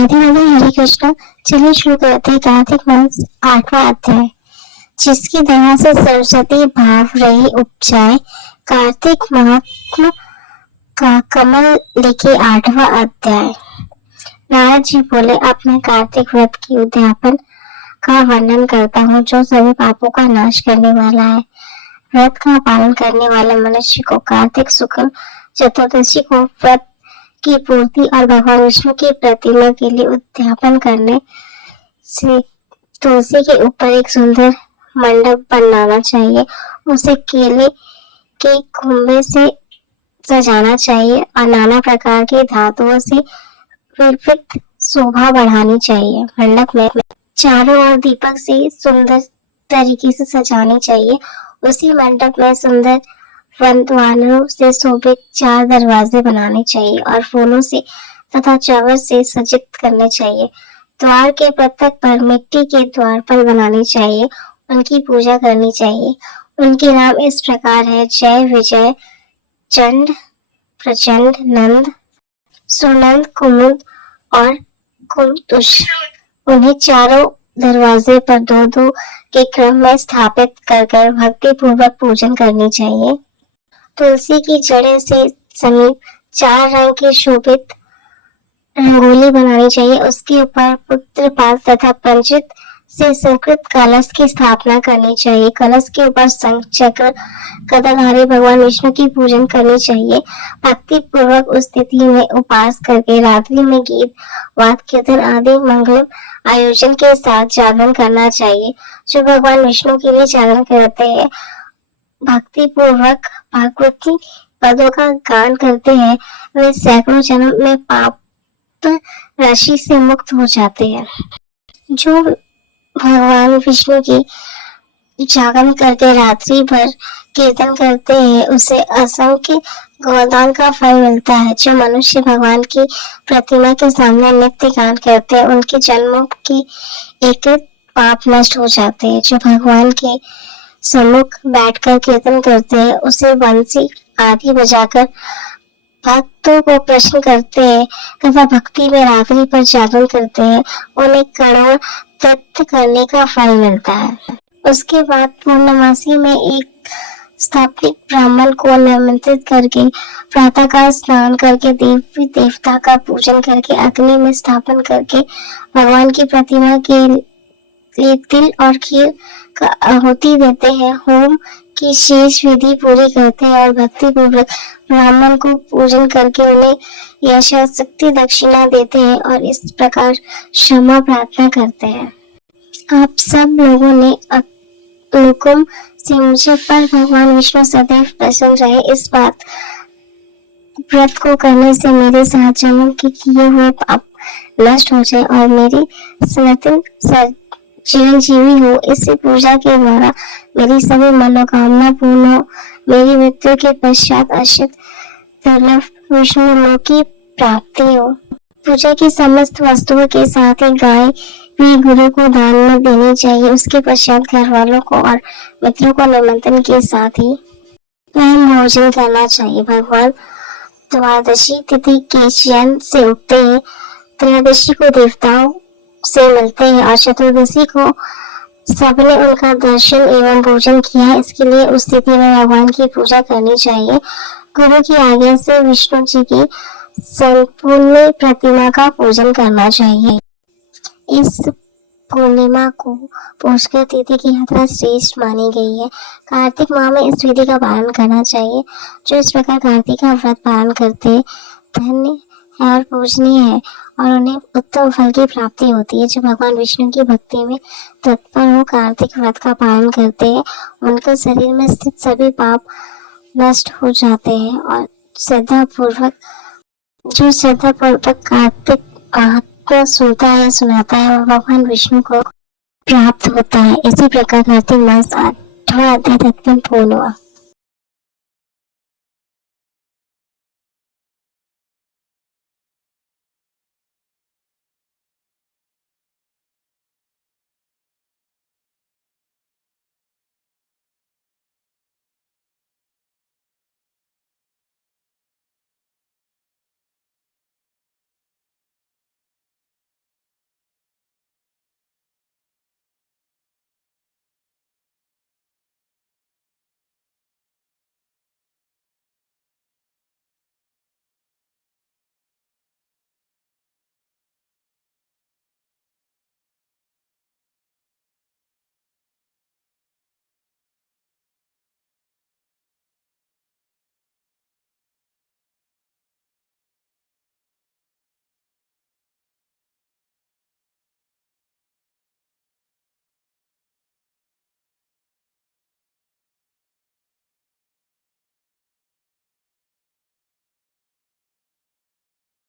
राधे राधे, हरे कृष्ण। चलिए शुरू करते हैं कार्तिक मास 8वां अध्याय। जिसकी दया से सरस्वती भाव रही उपजाए, कार्तिक महात्म का कमल लिखे 8वां अध्याय। नारद जी बोले, अब मैं कार्तिक व्रत की उद्यापन का वर्णन करता हूँ, जो सभी पापों का नाश करने वाला है। व्रत का पालन करने वाले मनुष्य को कार्तिक शुक्ल चतुर्दशी को व्रत की पूर्ति और भगवान विष्णु की प्रतिमा के लिए उद्यापन करने से तुलसी के ऊपर एक सुंदर मंडप बनाना चाहिए। उसे केले के कुंभे से सजाना चाहिए और नाना प्रकार के धातुओं से विविध शोभा बढ़ानी चाहिए। मंडप में चारों ओर दीपक से सुंदर तरीके से सजानी चाहिए। उसी मंडप में सुंदर वनद्वारों से शोभित 4 दरवाजे बनाने चाहिए और फूलों से तथा चावल से सज्जित करने चाहिए। द्वार के प्रत्येक पर मिट्टी के द्वारपाल बनाने चाहिए, उनकी पूजा करनी चाहिए। उनके नाम इस प्रकार है: जय, विजय, चंड, प्रचंड, नंद, सुनंद, कुमुद और कुमतुष। उन्हें चारों दरवाजे पर 2-2 के क्रम में स्थापित कर भक्ति पूर्वक पूजन करनी चाहिए। तुलसी की जड़ें से समीप 4 रंग की शोभित रंगोली बनानी चाहिए। उसके ऊपर पुत्रपाद तथा पंचित से संस्कृत कलश की स्थापना करनी चाहिए। कलश के ऊपर शंख, चक्र, गदाधारी भगवान विष्णु की पूजन करनी चाहिए। भक्ति पूर्वक उस तिथि में उपास करके रात्रि में गीत, वाद, कीर्तन आदि मंगल आयोजन के साथ जागरण करना चाहिए। जो भगवान विष्णु के लिए जागरण करते हैं, भक्ति पूर्वक भागवती पदों का गान करते हैं, वे सैकड़ों जन्म में पाप राशि से मुक्त हो जाते हैं। जो भगवान विष्णु की जागरण करके रात्रि भर कीर्तन करते हैं, उसे असंख्य गोदान का फल मिलता है। जो मनुष्य भगवान की प्रतिमा के सामने नित्य गान करते हैं, उनके जन्मों की एक पाप नष्ट हो जाते हैं। जो भगवान के सम्मुख बैठकर कीर्तन करते हैं, उसे बंसी आदि बजाकर भक्तों को प्रश्न करते हैं तथा भक्ति में रात्रि पर जागरण करते हैं, उन्हें करोड़ तत्व करने का फल मिलता है। उसके बाद पूर्णमासी में एक स्थापित ब्राह्मण को निमंत्रित करके प्रातःकाल स्नान करके देवी देवता का पूजन करके अग्नि में स्थापन करके भगवान की प्रतिमा के लिए तिल और खीर का आहुति देते हैं। होम की शेष विधि पूरी करते हैं और भक्ति पूर्वक ब्राह्मण को पूजन करके उन्हें यथाशक्ति दक्षिणा देते हैं और इस प्रकार क्षमा प्रार्थना करते हैं। आप सब लोगों ने अनुकंप से मुझे पर भगवान विष्णु सदैव प्रसन्न रहे, इस बात व्रत को करने से मेरे साथ जन्म के किए हुए पाप नष्ट हो जाए और मेरी सनातन चिरंजीवी हो। इस पूजा के द्वारा मेरी सभी मनोकामना पूर्ण हो। मेरी मृत्यु के पश्चात अशुद्ध दुर्लभ विष्णु लोक की प्राप्ति हो। पूजा की समस्त वस्तुओं के साथ ही गाय भी गुरु को दान में देनी चाहिए। उसके पश्चात घर वालों को और मित्रों को निमंत्रण के साथ ही भोजन करना चाहिए। भगवान द्वादशी तिथि के चयन से उठते हैं, त्रयोदशी को देवताओं से मिलते हैं और चतुर्दशी को सबने उनका दर्शन एवं भोजन किया है, इसके लिए उस तिथि में भगवान की पूजा करनी चाहिए। गुरु की आज्ञा से विष्णु जी की संपूर्ण प्रतिमा का पूजन करना चाहिए। इस पूर्णिमा को पुष्कर तिथि की यात्रा श्रेष्ठ मानी गई है। कार्तिक माह में इस विधि का पालन करना चाहिए। जो इस प्रकार कार्तिक का व्रत पालन करते हैं, धन्य है और पूजनीय है और उन्हें उत्तम फल की प्राप्ति होती है। जो भगवान विष्णु की भक्ति में तत्पर हो कार्तिक व्रत का पालन करते हैं, उनके शरीर में स्थित सभी पाप नष्ट हो जाते हैं और श्रद्धा पूर्वक कार्तिक महात्मा सुनता है सुनाता है और भगवान विष्णु को प्राप्त होता है। इसी प्रकार कार्तिक मास 8वां अध्याय पूर्ण हुआ।